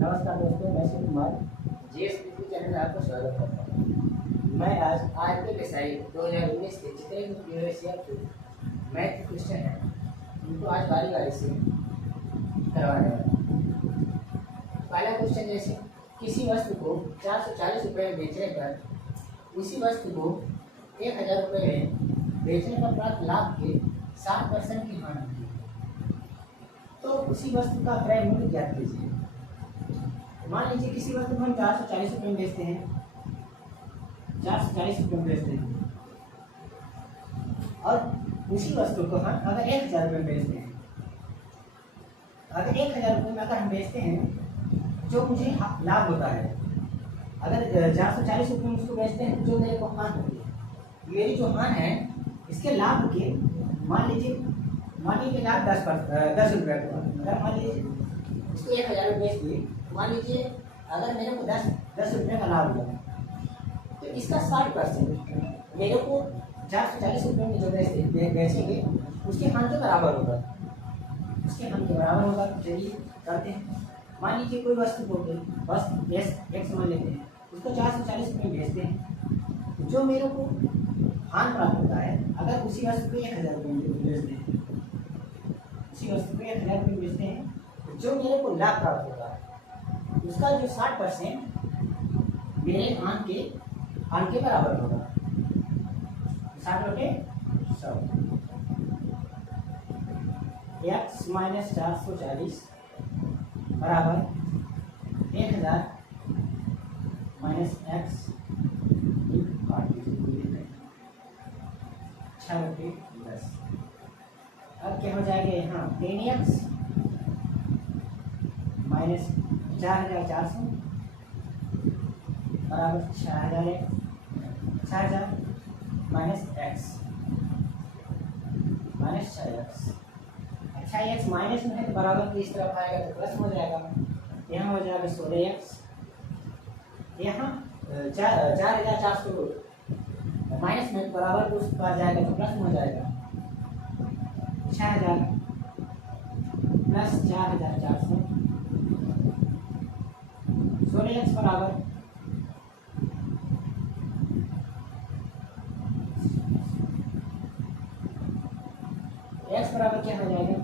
नमस्कार दोस्तों, मैं शिव कुमार जीएसपीसी चैनल में आपका स्वागत करता हूँ। मैं आज आरके देसाई 2019 के जितने भी प्रीवियस ईयर के मैथ क्वेश्चन हैं उनको आज बारी बारी से करवाने वाला हूँ। पहला क्वेश्चन जैसे किसी वस्तु को 440 रुपये में बेचने पर उसी वस्तु को 1000 रुपये में बेचने पर प्राप्त लाभ के 60% की हानि होती है, तो उसी वस्तु का क्रय मूल्य ज्ञात कीजिए। मान लीजिए किसी वस्तु को हम 440 रुपये में बेचते हैं, 440 रुपये में बेचते हैं और उसी वस्तु को हम अगर 1000 रुपये में बेचते हैं, अगर 1000 रुपये में अगर हम बेचते हैं जो मुझे लाभ होता है, अगर 440 रुपये में उसको बेचते हैं जो मेरे को हान होती है, मेरी जो हान है इसके लाभ के मान लीजिए लाभ 10 रुपये को, अगर मान लीजिए इसको 1000 रुपये बेच दिए, मान लीजिए अगर मेरे को 10 रुपये का लाभ हुआ तो इसका 60% मेरे को 440 रुपये में जो बेचेंगे उसके हान के बराबर होगा, उसके हान के बराबर होगा। तो चलिए करते हैं। मान लीजिए कोई वस्तु को वस्तु एक्स मान लेते हैं, उसको 440 रुपये में बेचते हैं, जो मेरे को हान प्राप्त होता है अगर उसी वस्तु को 1000 रुपये में बेचते हैं, उसी वस्तु को 1000 रुपये में बेचते हैं तो जो मेरे को लाभ प्राप्त होता है उसका जो 60% मेरे हान के बराबर होगा। 60 बटे 100 एक्स माइनस 440 बराबर 1000 माइनस एक्स 6 बटे 10। अब क्या हो जाएगा यहाँ 10x माइनस 4400 बराबर 6000 माइनस एक्स माइनस 6x। अच्छा एक्स माइनस में है तो बराबर की इस तरफ आएगा तो प्लस हो जाएगा, यहाँ हो जाएगा 16x, यहाँ 4400 माइनस में बराबर उस पर जाएगा तो प्लस हो जाएगा 6000 प्लस 4400 16x बराबर x बराबर क्या हो जाएगा,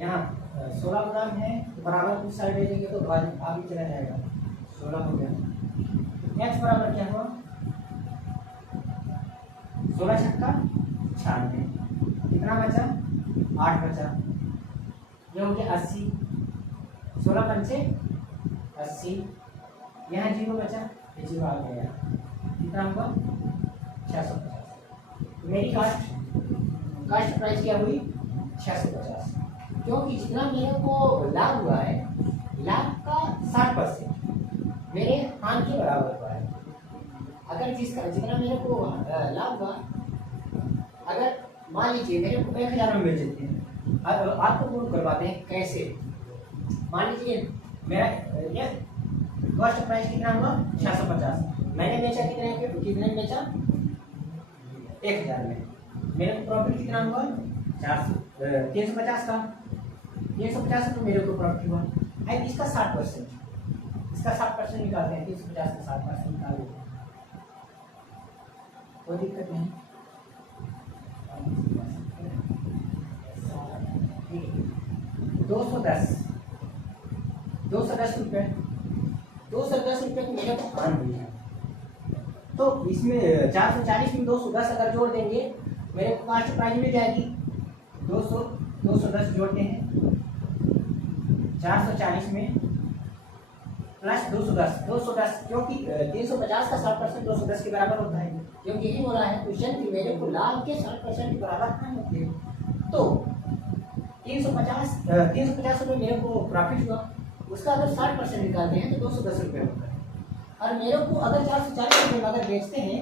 यहाँ 16 ग्राम है तो बराबर कुछ साइड ले लेंगे तो आगे चला जाएगा, 16 हो गया। x बराबर क्या हुआ 16 छक्का 96, कितना बचा 8 बचा, ये हो गया 80, 16 पंचे 80, यहाँ 0 बचा, ये 0 आ गया, कितना हुआ 650। मेरी कास्ट प्राइस क्या हुई 650, क्योंकि जितना मेरे को लाभ हुआ है लाभ का 60% मेरे हान के बराबर हुआ है। अगर जितना मेरे को लाभ हुआ, अगर मान लीजिए मेरे को 1000 में बेच देते हैं, आपको प्रूव करवाते हैं कैसे। मान लीजिए मेरा कॉस्ट प्राइस कितना हुआ 650, मैंने बेचा कितने में बेचा 1000 में, मेरे को प्रॉफिट कितना हुआ 350 का, 350 तो मेरे को प्रॉफिट हुआ है। इसका 60% निकालते हैं, 350 का 60% निकाल देते हैं, कोई दिक्कत नहीं। 210 रुपये, 210 रुपये की मेरे को हान हुई है, तो इसमें 440 में 210 अगर जोड़ देंगे मेरे को कास्ट प्राइस मिल जाएगी 210 जोड़ते हैं 440 में प्लस 210 क्योंकि 350 का 60% 210 के बराबर होता है, क्योंकि यही बोला है क्वेश्चन कि मेरे को लाभ के 60% के बराबर हानि होती है। तो 350 रुपये मेरे को प्रॉफिट हुआ, उसका अगर 60% निकालते हैं तो 210 रुपये होता है, और मेरे को अगर 440 रुपये में अगर बेचते हैं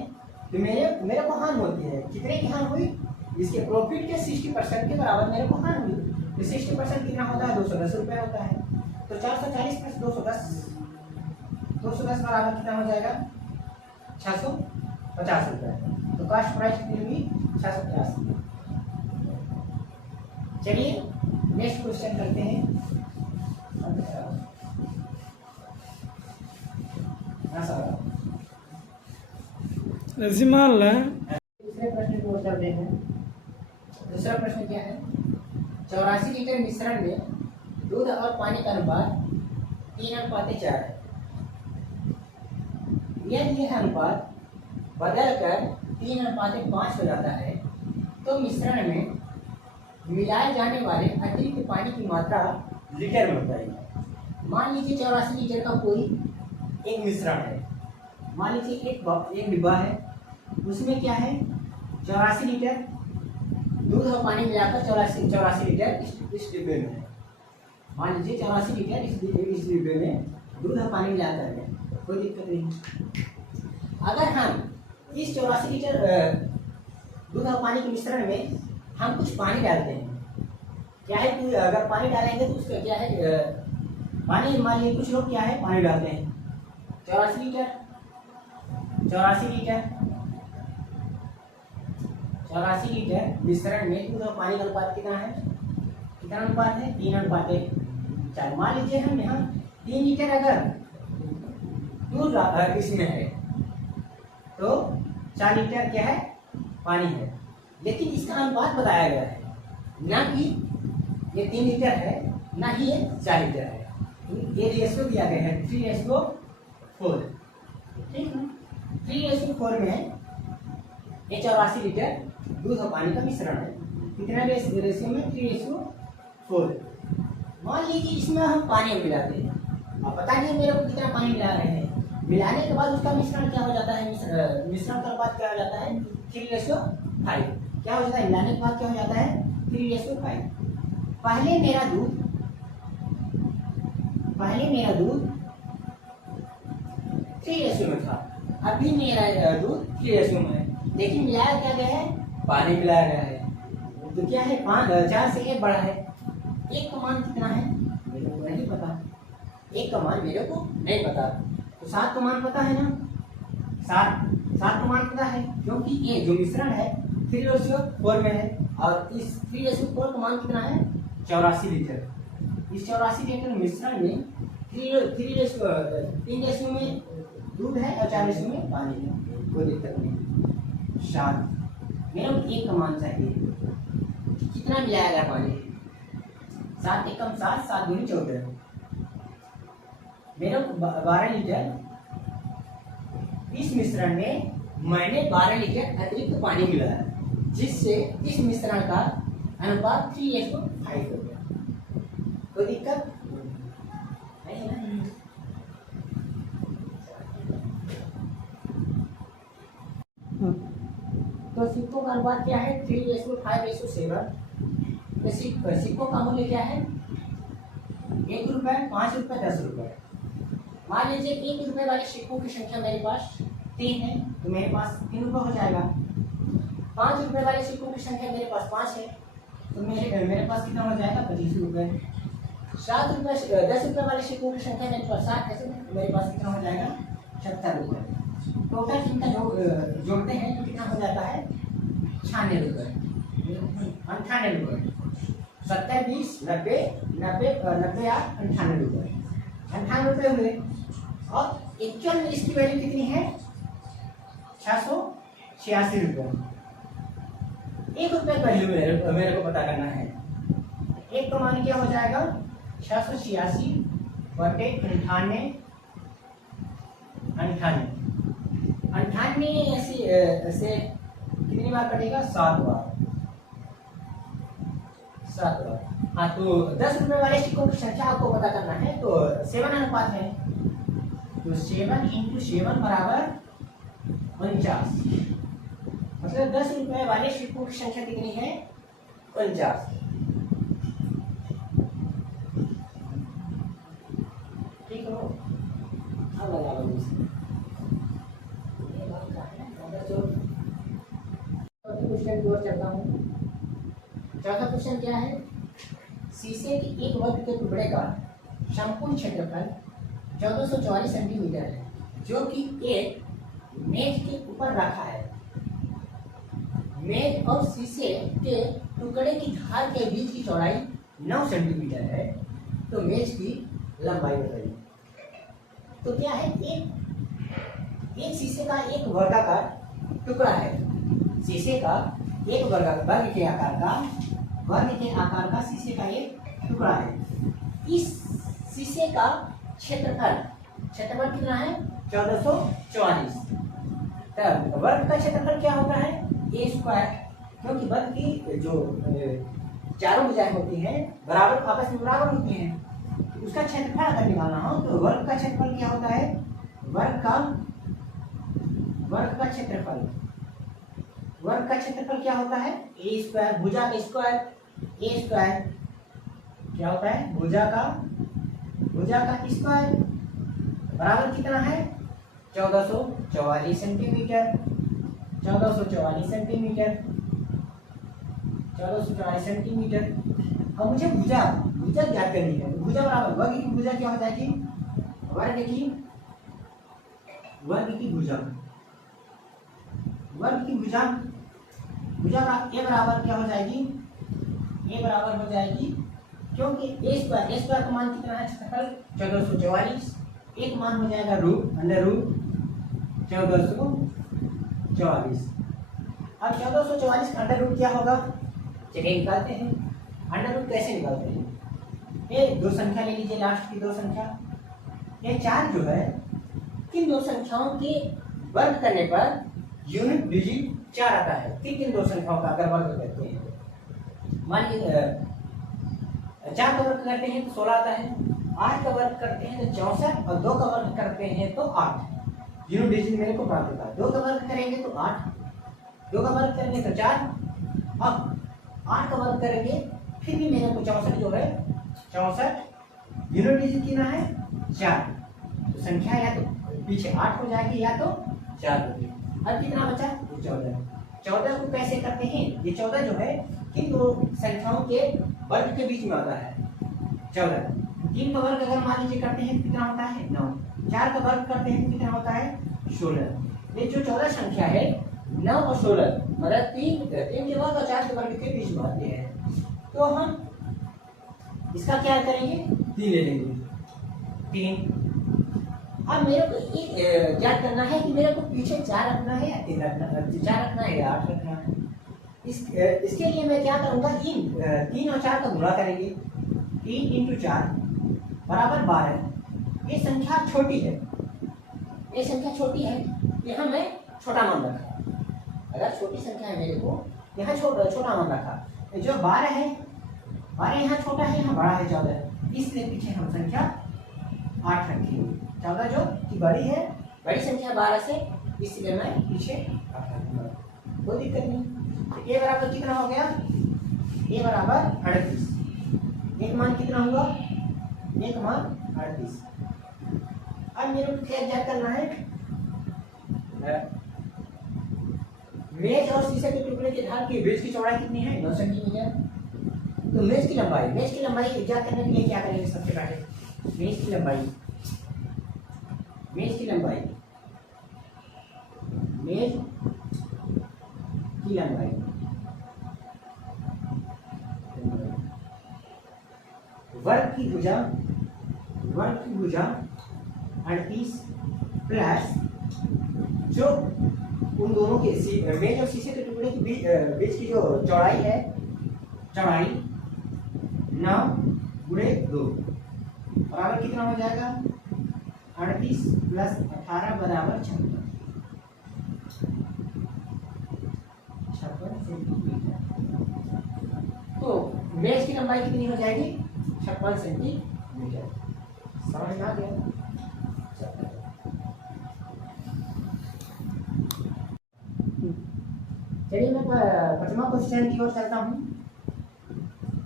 तो मेरे को हानि होती है। कितने की हानि हुई, इसके प्रॉफिट के 60% के बराबर मेरे को हानि हुई, तो 60% कितना होता है 210 रुपये होता है। तो 440 प्लस 210 बराबर कितना हो जाएगा 650 रुपये। तो कास्ट प्राइस कितनी हुई 650। चलिए नेक्स्ट क्वेश्चन करते हैं। दूसरे प्रश्न को उत्तर देते हैं। दूसरा प्रश्न क्या है? 84 लीटर मिश्रण में दूध और पानी का अनुपात 3:4 है। यदि यह अनुपात बदलकर 3:5 हो जाता है तो मिश्रण में मिलाए जाने वाले अतिरिक्त पानी की मात्रा लीटर में बताइए। मान लीजिए 84 लीटर का कोई एक मिश्रण है। मान लीजिए एक डिब्बा है, उसमें क्या है 84 लीटर दूध और पानी मिलाकर 84 लीटर इस डिब्बे में है। मान लीजिए 84 लीटर इस डिब्बे में दूध और पानी मिलाकर है, कोई दिक्कत नहीं। अगर हम इस 84 लीटर दूध और पानी के मिश्रण में हम कुछ पानी डालते हैं, क्या है कि अगर पानी डालेंगे तो उसका क्या है पानी, मान लीजिए कुछ लोग क्या है पानी डालते हैं 84 लीटर मिश्रण में दूध और पानी का अनुपात कितना है? कितना अनुपात है? 3:4। मान लीजिए हम यहाँ 3 लीटर अगर दूध इसमें है तो 4 लीटर क्या है पानी है, लेकिन इसका अनुपात बताया गया है, ना कि ये 3 लीटर है ना ही ये 4 लीटर है। ये रेशियो दिया गया है 3:4। ठीक है, 3:4 में ये 84 लीटर दूध और पानी का मिश्रण है। कितना रेशियो में? 3:4। मान लीजिए इसमें हम पानी मिलाते हैं, अब पता नहीं मेरे को कितना पानी मिला रहे हैं। मिलाने के बाद उसका मिश्रण क्या हो जाता है? मिश्रण का अनुपात क्या हो जाता है? 3:5। क्या हो जाता है? मिलाने के बाद क्या हो जाता है? 3:5। पहले मेरा दूध 3:1 में था, अभी मेरा दूध 3:1 में है, लेकिन मिलाया क्या गया है? पानी मिलाया गया है। तो क्या है 4 से 1 बढ़ा है। 1 का मान कितना है मेरे को नहीं पता। 1 का मान मेरे को नहीं पता, तो 7 का मान पता है ना? 7 का मान पता है, क्योंकि ये जो मिश्रण है 3:4 में है और इस 3:4 का मान कितना है? 84 लीटर। इस 84 लीटर मिश्रण में 3:3 में दूध है और 4 में पानी है, कोई दिक्कत नहीं। 7 मेरे को 1 का मान चाहिए, कितना मिलाया गया पानी? 7 एकम 7, 7 दूनी 14। मेरे को 12 लीटर इस मिश्रण में मैंने 12 लीटर अतिरिक्त पानी मिलाया, जिससे इस मिश्रण का अनुपात 3:5 हो गया। कोई दिक्कत नहीं है ना? तो सिक्कों का अनुपात क्या है? 3:5:7। तो सिक्कों का मूल्य क्या है? 1 रुपये, 5 रुपये, 10 रुपये। मान लीजिए 1 रुपये वाले सिक्कों की संख्या मेरे पास 3 है, तो मेरे पास 3 रुपये हो जाएगा। 5 रुपये वाले सिक्कों की संख्या मेरे पास 5 है, तो मेरे पास कितना हो जाएगा? 25 रुपये। 10 रुपये वाले सिक्कों की संख्या मेरे पास 7 है, तो मेरे पास कितना हो जाएगा? 70 रुपये। टोटल इनका जोड़ते हैं तो कितना हो जाता है? 98 रुपये। 98 रुपये। 70, 20, 90, 90, 90, 8, 98 रुपये। 98 रुपये हुए, और एक्चुअल में इसकी वैल्यू कितनी है? 686 रुपये। 1 रुपये का वैल्यू मेरे को पता करना है। 1 का मान क्या हो जाएगा? 686 बटे 98। 98 ऐसे कितनी बार कटेगा? 7 बार। 7 बार। हाँ, तो 10 रुपये वाले सिक्कों की संख्या आपको पता करना है, तो 7 अनुपात है, तो 7 × 7 बराबर 49। मतलब 10 रुपये वाले सिक्कों की संख्या कितनी है? 49। ठीक हो? अब लगा लो। क्वेश्चन की ओर चलता हूँ। चौथा क्वेश्चन क्या है? शीशे के 1 वर्ग के टुकड़े का संपूर्ण क्षेत्रफल 1444 सेंटीमीटर है, जो कि एक मेज के ऊपर रखा है। मेज और शीशे के टुकड़े की धार के बीच की चौड़ाई 9 सेंटीमीटर है तो मेज की लंबाई बताइए। तो क्या है, एक शीशे का एक वर्गाकार टुकड़ा है, शीशे का एक वर्ग के आकार का शीशे का एक टुकड़ा है। इस शीशे का क्षेत्रफल कितना है, 1444। तब वर्ग का क्षेत्रफल क्या होता है, ए स्क्वायर, क्योंकि वर्ग की जो चारों भुजाएं होती हैं बराबर, आपस में बराबर होती हैं। उसका क्षेत्रफल अगर निकालना हो तो वर्ग का क्षेत्रफल क्या होता है, वर्ग का क्षेत्रफल क्या होता है, ए स्क्वायर, भुजा का स्क्वायर, ए स्क्वायर क्या होता है, भुजा का स्क्वायर बराबर कितना है, 1444 सेंटीमीटर। 1444 सेंटीमीटर। अब मुझे भुजा ज्ञात करनी है। भुजा बराबर वर्ग की भुजा क्या हो जाएगी, वर्ग की भुजा ए बराबर क्या हो जाएगी, ए बराबर हो जाएगी, क्योंकि ए स्क्वायर का मान कितना है, क्षेत्रफल 1444, एक मान हो जाएगा अंडर रूट 1444। अब 1444 का अंडर रूट क्या होगा, चलिए निकालते हैं। अंडर रूट कैसे निकालते हैं, ये दो संख्या ले लीजिए, लास्ट की दो संख्या, ये 4 जो है, किन दो संख्याओं के वर्ग करने पर यूनिट डिजिट 4 आता है। किन दो संख्याओं का अगर वर्ग करते हैं, मान लीजिए 4 का वर्ग करते हैं तो 16 आता है, 8 का वर्ग करते हैं तो 64, और 2 का वर्ग करते हैं तो 8। यूनिट डिजिट मेरे को प्राप्त होता है। 2 का वर्ग करेंगे तो 8, 2 का वर्ग करेंगे तो 4, अब 8 का वर्ग करेंगे फिर भी मेरे को 64 जो है, 64 यूनिट डिजिट कितना है, 4। तो संख्या या तो पीछे 8 हो जाएगी या तो 4 होगी। अब कितना बचा, 14। 14 को कैसे करते हैं, ये 14 जो है किन दो संख्याओं के वर्ग के बीच में आता है, 14। 3 का वर्ग अगर मान लीजिए करते हैं कितना होता है, 9। 4 का वर्ग करते हैं कितना होता है, 16। ये जो 14 संख्या है 9 और 16 मतलब 3 के वर्ग और 4 के वर्ग के बीच में आते हैं। तो हम इसका क्या करेंगे, 3 ले लेंगे, 3। अब मेरे को एक ज्ञात करना है कि मेरे को पीछे 4 रखना है या 3 रखना है, 4 रखना है या 8 रखना है। इसके लिए मैं क्या करूंगा, 3 और 4 का गुणा करेंगे, 3 × 4 बराबर 12। ये संख्या छोटी है, यहाँ मैं छोटा मान रखा। अगर छोटी संख्या है मेरे को यहाँ छोटा मान रखा, जो 12 है, 12 यहाँ छोटा है, यहाँ बड़ा है 14, इसलिए पीछे हम संख्या 8 रखेंगे। 14 जो कि बड़ी है, बड़ी संख्या 12 से, इसलिए मैं पीछे 8 रखूंगा, कोई दिक्कत नहीं। ये बराबर कितना हो गया, ये बराबर 38। एक मान कितना हुआ, एक मान 38। अब मेरे को क्या ज्ञात करना है, मेज और शीशे के टुकड़े के धार के बीच की चौड़ाई कितनी है, 9 सेंटीमीटर। तो मेज की लंबाई ज्ञात करने के लिए क्या करेंगे, सबसे पहले मेज की लंबाई वर्ग की भुजा 38 प्लस जो उन दोनों के मेज और शीशे के टुकड़े के बीच की जो चौड़ाई है, 9 × 2 बराबर कितना हो जाएगा, 38 + 18 बराबर 56 सेंटीमीटर। तो मेज की लंबाई कितनी हो जाएगी, 56 सेंटीमीटर। समझ में आ गया। चलिए मैं 5वां क्वेश्चन की ओर चलता हूँ।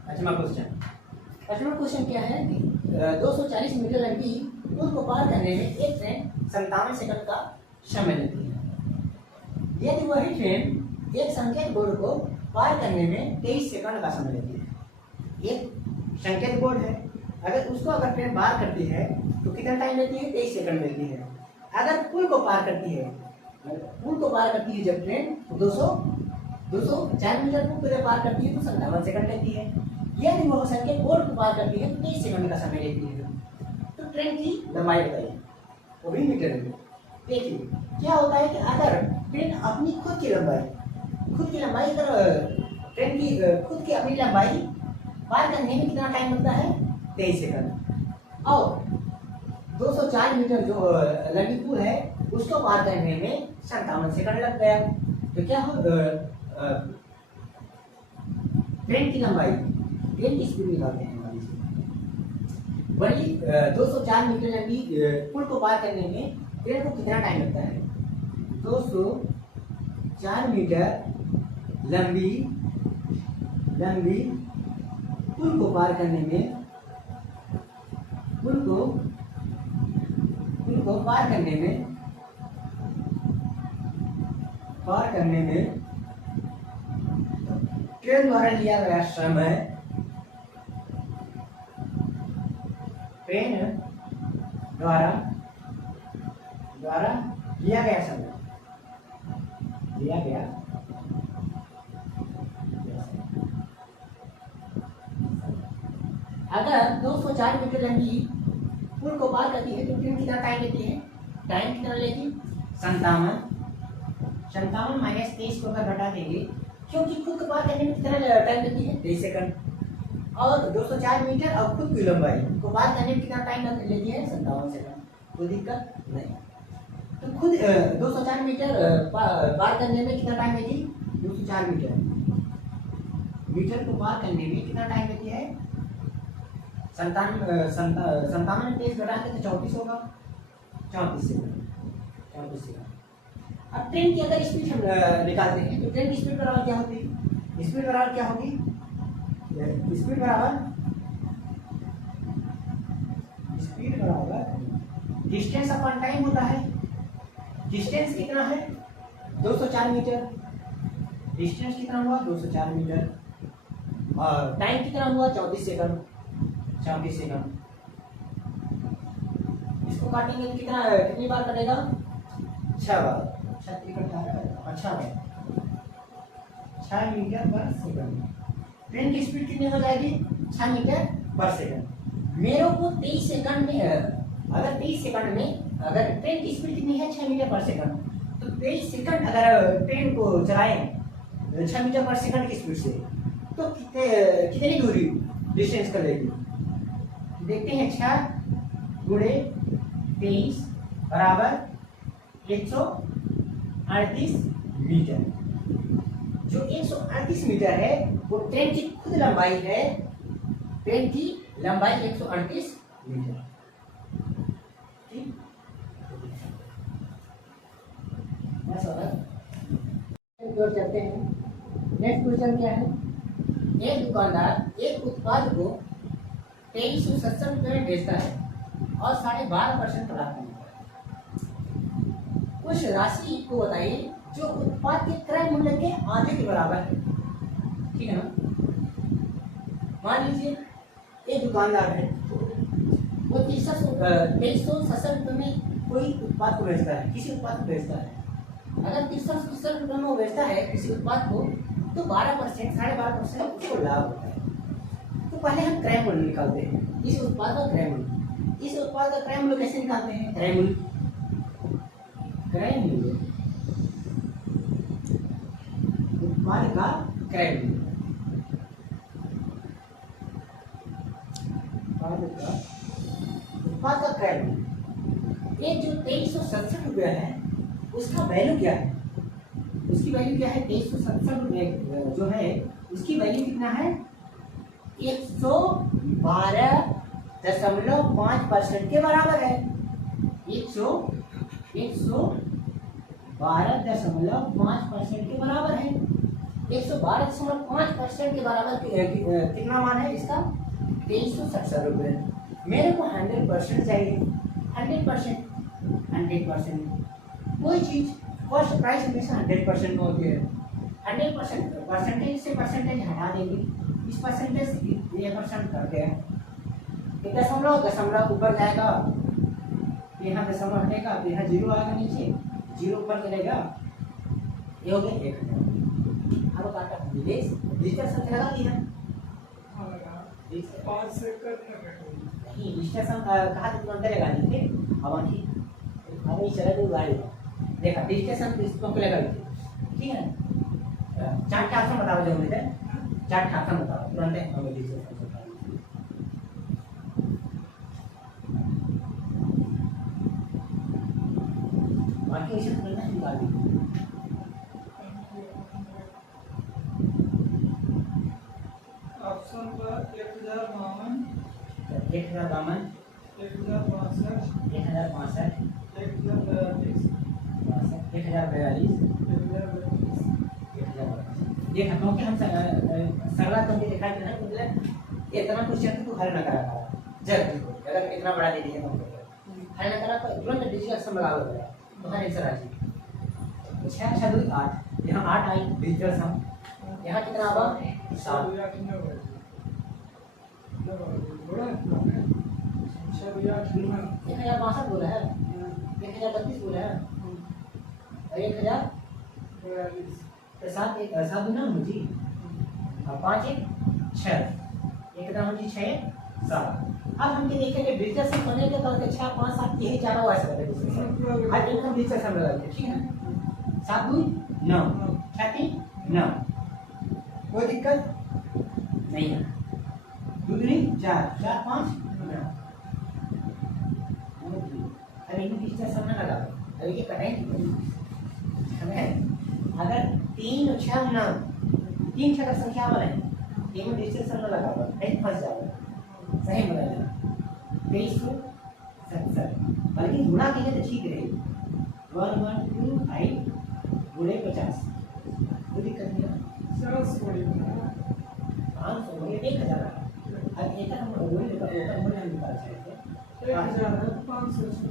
5वां क्वेश्चन क्या है, 240 मीटर लंबी पुल को पार करने में एक ट्रेन 57 सेकंड का समय लेती है। यदि वही ट्रेन एक संकेत बोर्ड को पार करने में 23 सेकंड का समय लेती है। एक संकेत बोर्ड है, अगर उसको ट्रेन पार करती है तो कितना टाइम लेती है, 23 सेकंड लेती है। अगर पुल को पार करती है जब ट्रेन, 204 मीटर को पूरे पार करती है तो 57 सेकंड लेती है। यदि वह संख्या कोड को पार करती है तो 23 सेकंड का समय लेती है। तो ट्रेन की लंबाई बताइए, वो भी मीटर में। देखिए क्या होता है कि अगर ट्रेन अपनी खुद की लंबाई अगर ट्रेन की खुद की अपनी लंबाई पार करने में कितना टाइम लगता है, 23 सेकंड। और 204 मीटर जो लंबी पुल है उसको पार करने में 57 सेकंड लग गया। तो क्या हो ट्रेन की लंबाई, ट्रेन की स्पीड निकालते हैं हमारी से। बड़ी 204 मीटर लंबी पुल को पार करने में ट्रेन को कितना टाइम लगता है। 204 मीटर लंबी पुल को पार करने में पुल को पार करने में ट्रेन द्वारा लिया गया समय, ट्रेन द्वारा लिया गया समय, अगर 204 मीटर लंबी पुल को पार करती है तो ट्रेन कितना टाइम लेती है, टाइम कितना लेगी 57 माइनस 23 को अगर घटा देंगे, क्योंकि खुद को पार करने में कितना टाइम लेती है 23 सेकंड, और 204 मीटर और खुद की लंबाई को पार करने में कितना टाइम लेती है 57 सेकंड। कोई दिक्कत नहीं। तो खुद 204 मीटर पार करने में कितना टाइम लेती है, 204 मीटर को पार करने में कितना टाइम लेती है 57 में 23 घटा के तो 34 होगा, 34 सेकंड। अब ट्रेन की अगर स्पीड हम निकालते हैं तो ट्रेन की स्पीड बराबर क्या होती है, स्पीड बराबर डिस्टेंस अपॉन टाइम होता है। डिस्टेंस कितना है 204 मीटर, डिस्टेंस कितना हुआ 204 मीटर, और टाइम कितना हुआ 34 सेकंड। इसको काटेंगे तो कितनी बार कटेगा 6 बार, 6 मीटर पर सेकंड। ट्रेन की स्पीड कितनी हो जाएगी 6 मीटर पर सेकंड। मेरे को 23 सेकंड में अगर 23 सेकंड में अगर ट्रेन की स्पीड कितनी है 6 मीटर पर सेकंड, तो 23 सेकंड अगर ट्रेन को चलाएं 6 मीटर पर सेकंड की स्पीड से तो कितनी दूरी डिस्टेंस कर लेगी। देखते हैं 6 गुणे 23 बराबर 138 मीटर। जो 138 मीटर है वो ट्रेन की खुद लंबाई है, ट्रेन की लंबाई 138 मीटर। ठीक, चलते हैं। नेक्स्ट क्वेश्चन क्या है, एक दुकानदार एक उत्पाद को 2370 रुपये में बेचता है और 12.5% प्राप्त होता है। उस राशि को बताइए जो उत्पाद के क्रय मूल्य के आधे के बराबर है। ठीक है ना। मान लीजिए एक दुकानदार है, वो 2370 रुपये में कोई उत्पाद को बेचता है, किसी उत्पाद को बेचता है। अगर 2370 रुपये में वो बेचता है किसी उत्पाद को तो 12% 12.5% उसको लाभ होता है। तो पहले हम क्रय मूल्य निकालते हैं, इस उत्पाद का क्रय मूल्य। इस उत्पाद का क्रय मूल्य कैसे निकालते हैं, क्रय मूल्य उत्पाद का क्रय मूल्य, उत्पाद का क्रय मूल्य। ये जो 2367 रुपया है उसका वैल्यू क्या है, उसकी वैल्यू क्या है 2367 रुपये जो है उसकी वैल्यू कितना है 112.5% के बराबर है। 112.5% के बराबर है। 112.5% के बराबर कितना मान है इसका 2367 रुपये। मेरे को 100% चाहिए, 100% कोई चीज फर्स्ट प्राइस हमेशा 100% होती है। 100% परसेंटेज से परसेंटेज हटा देंगे, इस परसेंटेज ये परसेंट करते हैं, एक दशमलव ऊपर जाएगा, यहाँ दशमलव हटेगा, तो यहाँ 0 आएगा, नीचे 0 ऊपर चलेगा, ये हो गया 1000। अब काटा विलेज डिजिटल सम लगा दी है। हाँ लगा। डिजिटल 5 से करना कटोरी। नहीं डिजिटल सम कहाँ तक तुरंत लगा दी थे। अब आखिर अब ये चला जो गाड़ी देखा डिजिटल सम इस पर लगा दी ठीक है। चार का ऑप्शन बताओ जल्दी से। चार का ऑप्शन बताओ तुरंत हमें डिजिटल सम बता दीजिए। बाकी इसे तुरंत निकाल दीजिए। ऑप्शन पर 1052, 1052, 1062, 1062, 1042, 1042, 1042। देखा क्योंकि हम सरला तो देखा कि नहीं मतलब इतना क्वेश्चन तो हल ना करा पाया जब अगर इतना बड़ा दे दिया तो हल ना करा तो तुरंत डिजिटल सम लगा होगा तो हर आंसर आ जाए। तो 6 6 2 8 यहाँ 8 आई डिजिटल सम यहाँ कितना आवा 7 1062 बोला है 1032 बोला है और 1042 तो 7 1 7 दूना मुझे और 5 1 6 एक दाम मुझे 6 7। अब हम ये देखेंगे डिजिटल सम करने के तौर पे 6 5 7 यही चारों ऐसे रहते हैं। आज एक हम डिजिटल सम लगा देंगे ठीक है। 7 2 9 6 3 9 कोई दिक्कत नहीं है। दूसरी 4 4 5 9 अरे इन डिजिटल सम ना लगा अरे ये कटाई हमें अगर 3 और 6 9 3 6 का संख्या वाला है तीनों डिजिटल सम ना लगा नहीं फंस जाओगे सही बोला 2370 बल्कि गुणा करेंगे तो ठीक रहेगी 1125 गुणे 50 कोई दिक्कत नहीं है। 500 गुणे 1000 अब एक हम गुणे निकाल हम निकाल सकते हैं 1500 से